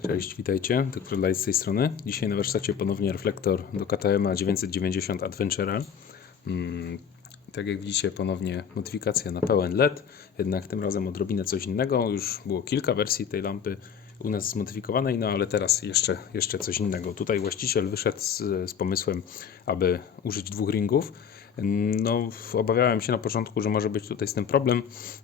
Cześć, witajcie. Dr Light z tej strony. Dzisiaj na warsztacie ponownie reflektor do KTM 990 Adventure. Tak jak widzicie, ponownie modyfikacja na pełen LED, jednak tym razem odrobinę coś innego. Już było kilka wersji tej lampy u nas zmodyfikowanej, no ale teraz jeszcze, jeszcze coś innego. Tutaj właściciel wyszedł z, z pomysłem, aby użyć dwóch ringów. No, obawiałem się na początku, że może być tutaj z tym problem,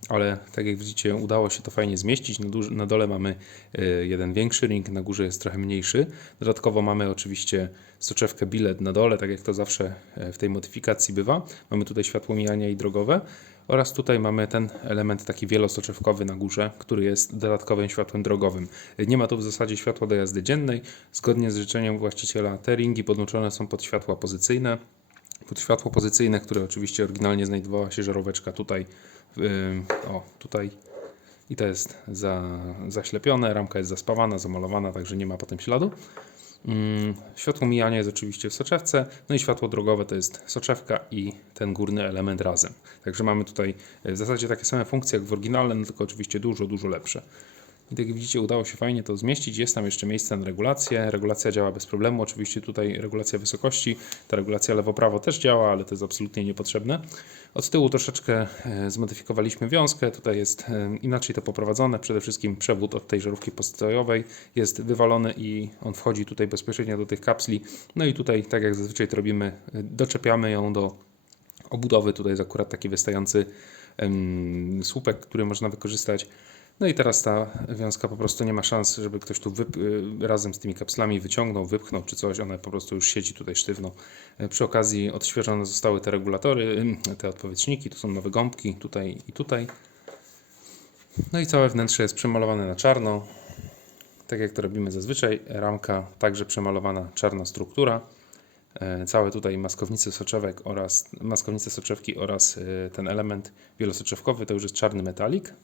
ale tak jak widzicie, udało się to fajnie zmieścić. Na, na dole mamy e, jeden większy ring, na górze jest trochę mniejszy. Dodatkowo mamy oczywiście soczewkę bilet na dole, tak jak to zawsze e, w tej modyfikacji bywa. Mamy tutaj światło mijania i drogowe. Oraz tutaj mamy ten element taki wielosoczewkowy na górze, który jest dodatkowym światłem drogowym. Nie ma tu w zasadzie światła do jazdy dziennej. Zgodnie z życzeniem właściciela te ringi podłączone są pod światła pozycyjne pod światło pozycyjne, które oczywiście oryginalnie znajdowała się żaróweczka tutaj, yy, o tutaj i to jest za, zaślepione, ramka jest zaspawana, zamalowana, także nie ma potem śladu. Mm, Światło mijania jest oczywiście w soczewce, no i światło drogowe to jest soczewka i ten górny element razem. Także mamy tutaj w zasadzie takie same funkcje jak w oryginalnym, tylko oczywiście dużo, dużo lepsze. I tak jak widzicie, udało się fajnie to zmieścić. Jest tam jeszcze miejsce na regulację. Regulacja działa bez problemu. Oczywiście tutaj regulacja wysokości. Ta regulacja lewo-prawo też działa, ale to jest absolutnie niepotrzebne. Od tyłu troszeczkę e, zmodyfikowaliśmy wiązkę. Tutaj jest e, inaczej to poprowadzone. Przede wszystkim przewód od tej żarówki postojowej jest wywalony i on wchodzi tutaj bezpośrednio do tych kapsli. No i tutaj, tak jak zazwyczaj to robimy, e, doczepiamy ją do obudowy. Tutaj jest akurat taki wystający słupek, który można wykorzystać. No i teraz ta wiązka po prostu nie ma szans, żeby ktoś tu y, razem z tymi kapslami wyciągnął, wypchnął czy coś. Ona po prostu już siedzi tutaj sztywno. E, Przy okazji odświeżone zostały te regulatory, ym, te odpowietrzniki. Tu są nowe gąbki tutaj i tutaj. No i całe wnętrze jest przemalowane na czarno. Tak jak to robimy zazwyczaj. Ramka także przemalowana czarna struktura. Całe tutaj maskownice soczewek oraz maskownice soczewki oraz ten element wielosoczewkowy to już jest czarny metalik.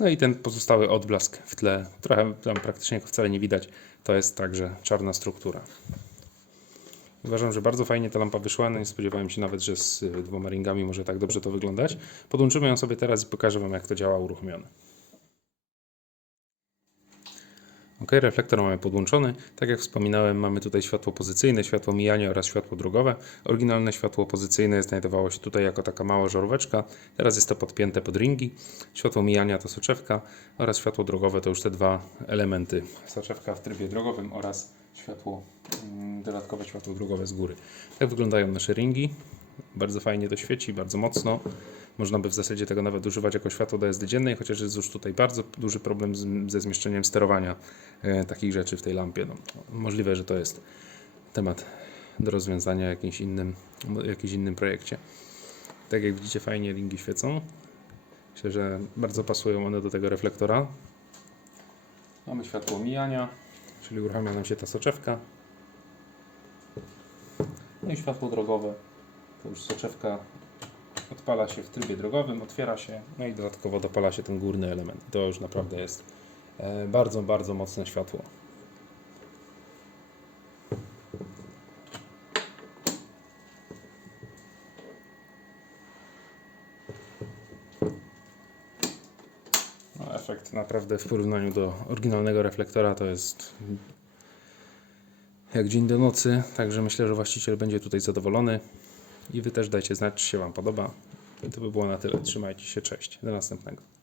No i ten pozostały odblask w tle, trochę tam praktycznie wcale nie widać, to jest także czarna struktura. Uważam, że bardzo fajnie ta lampa wyszła, no nie spodziewałem się nawet, że z dwoma ringami może tak dobrze to wyglądać. Podłączymy ją sobie teraz i pokażę Wam jak to działa uruchomione. Ok, reflektor mamy podłączony. Tak jak wspominałem, mamy tutaj światło pozycyjne, światło mijania oraz światło drogowe. Oryginalne światło pozycyjne znajdowało się tutaj jako taka mała żaróweczka. Teraz jest to podpięte pod ringi. Światło mijania to soczewka oraz światło drogowe to już te dwa elementy. Soczewka w trybie drogowym oraz światło, mm, dodatkowe światło drogowe z góry. Tak wyglądają nasze ringi. Bardzo fajnie to świeci, bardzo mocno. Można by w zasadzie tego nawet używać jako światło do jazdy dziennej, chociaż jest już tutaj bardzo duży problem z, ze zmieszczeniem sterowania e, takich rzeczy w tej lampie. No, możliwe, że to jest temat do rozwiązania w jakimś innym, jakimś innym projekcie. Tak jak widzicie, fajnie ringi świecą. Myślę, że bardzo pasują one do tego reflektora. Mamy światło mijania, czyli uruchamia nam się ta soczewka. No i światło drogowe. To już soczewka odpala się w trybie drogowym, otwiera się, no i dodatkowo dopala się ten górny element. To już naprawdę jest e, bardzo, bardzo mocne światło. No, efekt naprawdę w porównaniu do oryginalnego reflektora to jest jak dzień do nocy, także myślę, że właściciel będzie tutaj zadowolony. I Wy też dajcie znać, czy się Wam podoba. To by było na tyle. Trzymajcie się, cześć. Do następnego.